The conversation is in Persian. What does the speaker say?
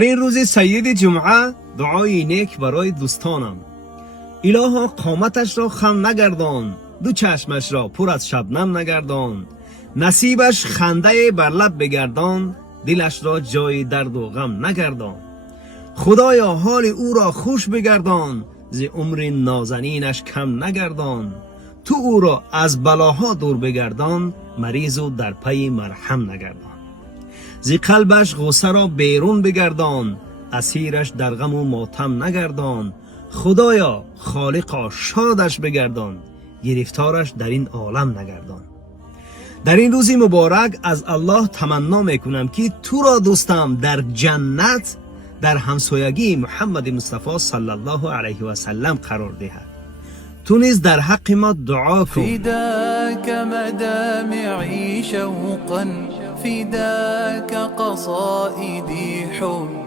این روز سید جمعه دعای نیک برای دوستانم. الها قامتش را خم نگردان، دو چشمش را پر از شبنم نگردان، نصیبش خنده بر لب بگردان، دلش را جای درد و غم نگردان. خدایا حال او را خوش بگردان، ز عمر نازنینش کم نگردان. تو او را از بلاها دور بگردان، مریض و در پی مرهم نگردان. ز قلبش غصه را بیرون بگردان، اسیرش در غم و ماتم نگردان. خدایا خالقا شادش بگردان، گرفتارش در این عالم نگردان. در این روز مبارک از الله تمنا میکنم که تو را دوستم در جنت در همسایگی محمد مصطفی صلی الله علیه و سلم قرار دهد. تو نیز در حق ما دعا کن. فداك مدامعي شوقا، فداك قصائدي حبا.